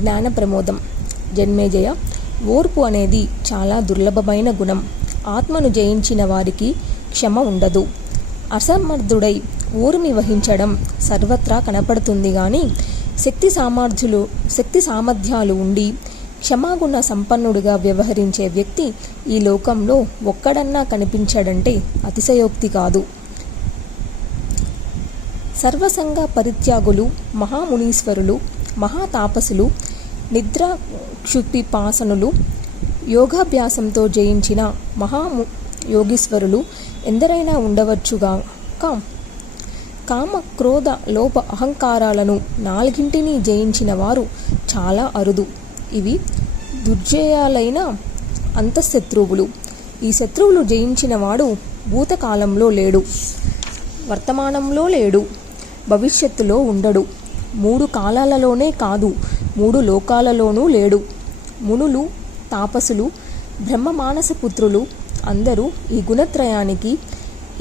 జ్ఞాన ప్రమోదం. జన్మేజయ, ఓర్పు అనేది చాలా దుర్లభమైన గుణం. ఆత్మను జయించిన వారికి క్షమ ఉండదు. అసమర్థుడై ఓర్మి వహించడం సర్వత్రా కనపడుతుంది కానీ శక్తి సామర్థ్యాలు ఉండి క్షమాగుణ సంపన్నుడిగా వ్యవహరించే వ్యక్తి ఈ లోకంలో ఒక్కడన్నా కనిపించడంటే అతిశయోక్తి కాదు. సర్వసంగ పరిత్యాగులు, మహామునీశ్వరులు, మహాతాపసులు, నిద్రాక్షుపిపాసనులు, యోగాభ్యాసంతో జయించిన మహాయోగీశ్వరులు ఎందరైనా ఉండవచ్చుగాక కామ, క్రోధ, లోభ, అహంకారాలను నాలుగింటిని జయించిన వారు చాలా అరుదు. ఇవి దుర్జయాలైన అంతఃశత్రువులు. ఈ శత్రువులు జయించిన వాడు భూతకాలంలో లేడు, వర్తమానంలో లేడు, భవిష్యత్తులో ఉండడు. 3 కాలాలలోనే కాదు 3 లోకాలలోనూ లేడు. మునులు, తాపసులు, బ్రహ్మ మానసపుత్రులు అందరూ ఈ గుణత్రయానికి,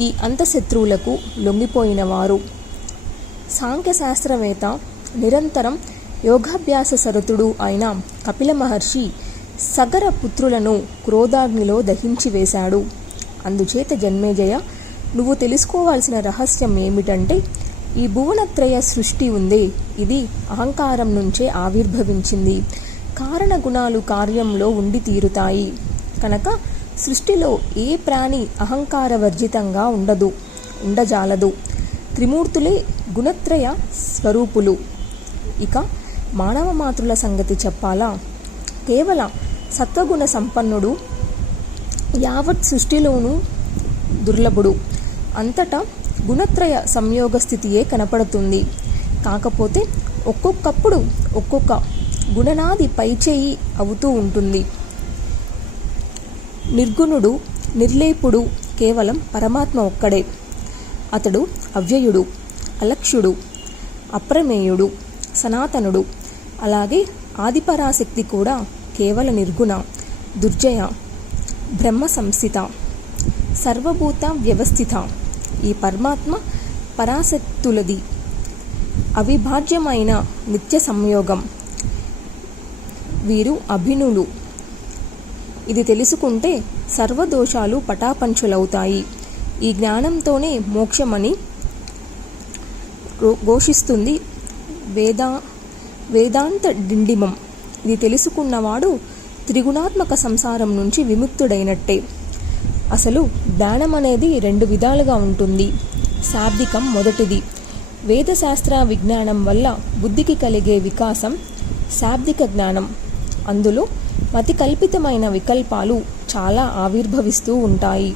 ఈ అంతఃశత్రువులకు లొంగిపోయినవారు. సాంఖ్యశాస్త్రవేత్త, నిరంతరం యోగాభ్యాస సరతుడు అయిన కపిల మహర్షి సగర పుత్రులను క్రోధాగ్నిలో దహించి వేశాడు. అందుచేత జన్మేజయ, నువ్వు తెలుసుకోవాల్సిన రహస్యం ఏమిటంటే, ఈ భువనత్రయ సృష్టి ఉందే, ఇది అహంకారం నుంచే ఆవిర్భవించింది. కారణ గుణాలు కార్యంలో ఉండి తీరుతాయి కనుక సృష్టిలో ఏ ప్రాణి అహంకారవర్జితంగా ఉండజాలదు. త్రిమూర్తులే గుణత్రయ స్వరూపులు. ఇక మానవ మాతృల సంగతి చెప్పాలా? కేవల సత్వగుణ సంపన్నుడు యావత్ సృష్టిలోనూ దుర్లభుడు. అంతటా గుణత్రయ సంయోగ స్థితియే కనపడుతుంది. కాకపోతే ఒక్కొక్కప్పుడు ఒక్కొక్క గుణనాది పైచేయి అవుతూ ఉంటుంది. నిర్గుణుడు, నిర్లేపుడు కేవలం పరమాత్మ ఒక్కడే. అతడు అవ్యయుడు, అలక్ష్యుడు, అప్రమేయుడు, సనాతనుడు. అలాగే ఆదిపరాశక్తి కూడా కేవల నిర్గుణ, దుర్జయ, బ్రహ్మ సంస్థిత, సర్వభూత వ్యవస్థిత. ఈ పరమాత్మ పరాశక్తులది అవిభాజ్యమైన నిత్య సంయోగం. వీరు అభినులు. ఇది తెలుసుకుంటే సర్వదోషాలు పటాపంచులవుతాయి. ఈ జ్ఞానంతోనే మోక్షమని ఘోషిస్తుంది వేదాంత డిండిమం. ఇది తెలుసుకున్నవాడు త్రిగుణాత్మక సంసారం నుంచి విముక్తుడైనట్టే. అసలు జ్ఞానం అనేది 2 విధాలుగా ఉంటుంది. శాబ్దికం మొదటిది. వేదశాస్త్ర విజ్ఞానం వల్ల బుద్ధికి కలిగే వికాసం శాబ్దిక జ్ఞానం. అందులో మతి కల్పితమైన వికల్పాలు చాలా ఆవిర్భవిస్తూ ఉంటాయి.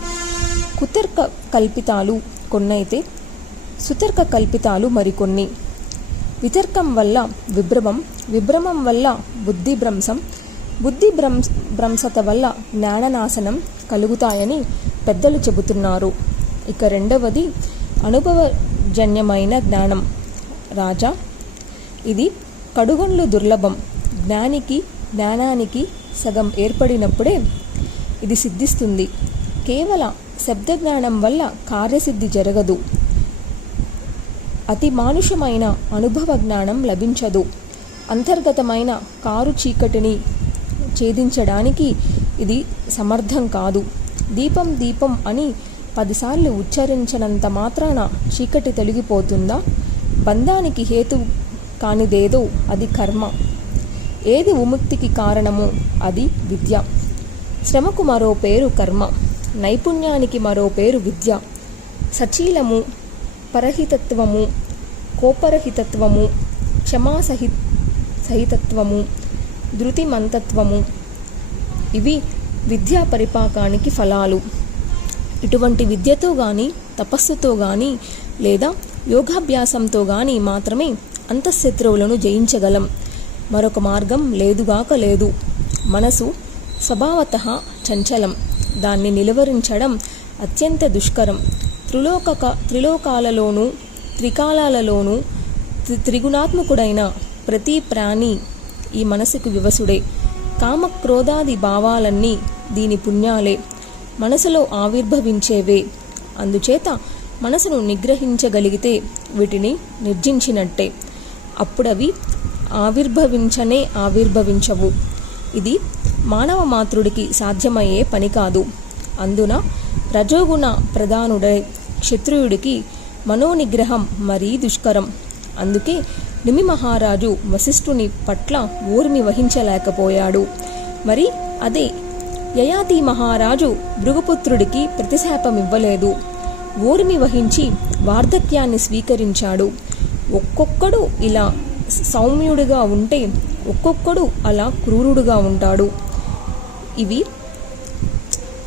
కుతర్క కల్పితాలు కొన్నైతే సుతర్క కల్పితాలు మరికొన్ని. వితర్కం వల్ల విభ్రమం, విభ్రమం వల్ల బుద్ధిభ్రంశం, బుద్ధిభ్రంశత వల్ల జ్ఞాననాశనం కలుగుతాయని పెద్దలు చెబుతున్నారు. ఇక రెండవది అనుభవజన్యమైన జ్ఞానం. రాజా, ఇది కడుగొండ్లు దుర్లభం. జ్ఞానానికి సగం ఏర్పడినప్పుడే ఇది సిద్ధిస్తుంది. కేవల శబ్దజ్ఞానం వల్ల కార్యసిద్ధి జరగదు. అతి మానుషమైన అనుభవ జ్ఞానం లభించదు. అంతర్గతమైన కారు చీకటిని ఛేదించడానికి ఇది సమర్థం కాదు. దీపం దీపం అని 10 సార్లు ఉచ్చరించినంత మాత్రాన చీకటి తొలగిపోతుందా? బంధానికి హేతు కానిదేదో అది కర్మ. ఏది విముక్తికి కారణమో అది విద్య. శ్రమకు మరో పేరు కర్మ, నైపుణ్యానికి మరో పేరు విద్య. సచీలము, పరహితత్వము, కోపరహితత్వము, క్షమాసహితత్వము, ధృతిమంతత్వము ఇవి విద్యా పరిపాకానికి ఫలాలు. ఇటువంటి విద్యతో కానీ, తపస్సుతో కానీ లేదా యోగాభ్యాసంతో కానీ మాత్రమే అంతఃశత్రువులను జయించగలం. మరొక మార్గం లేదుగాక లేదు. మనసు స్వభావతః చంచలం. దాన్ని నిలువరించడం అత్యంత దుష్కరం. త్రిలోకాలలోనూ త్రికాలాలలోనూ త్రిగుణాత్మకుడైన ప్రతి ప్రాణి ఈ మనసుకు వివసుడే. కామక్రోధాది భావాలన్నీ దీని పుణ్యాలే, మనసులో ఆవిర్భవించేవే. అందుచేత మనసును నిగ్రహించగలిగితే వీటిని నిర్జించినట్టే. అప్పుడవి ఆవిర్భవించవు. ఇది మానవ మాతృడికి సాధ్యమయ్యే పని కాదు. అందున రజోగుణ ప్రధానుడై క్షత్రియుడికి మనోనిగ్రహం మరీ దుష్కరం. అందుకే నిమి మహారాజు వశిష్ఠుని పట్ల ఊర్మి వహించలేకపోయాడు. మరి అదే యయాతి మహారాజు భృగుపుత్రుడికి ప్రతిశాపమివ్వలేదు. ఊర్మి వహించి వార్ధక్యాన్ని స్వీకరించాడు. ఒక్కొక్కడు ఇలా సౌమ్యుడిగా ఉంటే ఒక్కొక్కడు అలా క్రూరుడుగా ఉంటాడు. ఇవి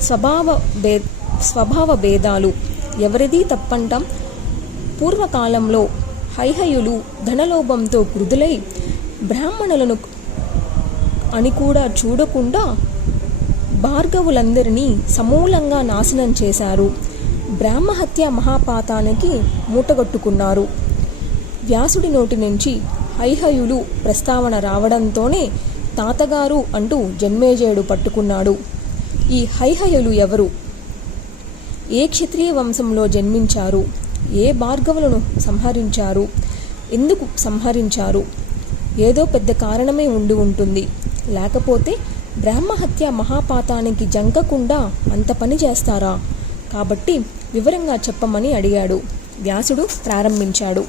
స్వభావ భేదాలు. ఎవరిది తప్పంటాం? పూర్వకాలంలో హైహయులు ధనలోభంతో క్రుధులై బ్రాహ్మణులను అని కూడా చూడకుండా భార్గవులందరినీ సమూలంగా నాశనం చేశారు. బ్రాహ్మహత్య మహాపాతానికి మూటగట్టుకున్నారు. వ్యాసుడి నోటి నుంచి హైహయులు ప్రస్తావన రావడంతోనే తాతగారు అంటూ జన్మేజయుడు పట్టుకున్నాడు. ఈ హైహయులు ఎవరు? ఏ క్షత్రియ వంశంలో జన్మించారు? ఏ భార్గవులను సంహరించారు? ఎందుకు సంహరించారు? ఏదో పెద్ద కారణమే ఉండి ఉంటుంది. లేకపోతే బ్రాహ్మహత్య మహాపాతానికి జంకకుండా అంత పని చేస్తారా? కాబట్టి వివరంగా చెప్పమని అడిగాడు. వ్యాసుడు ప్రారంభించాడు.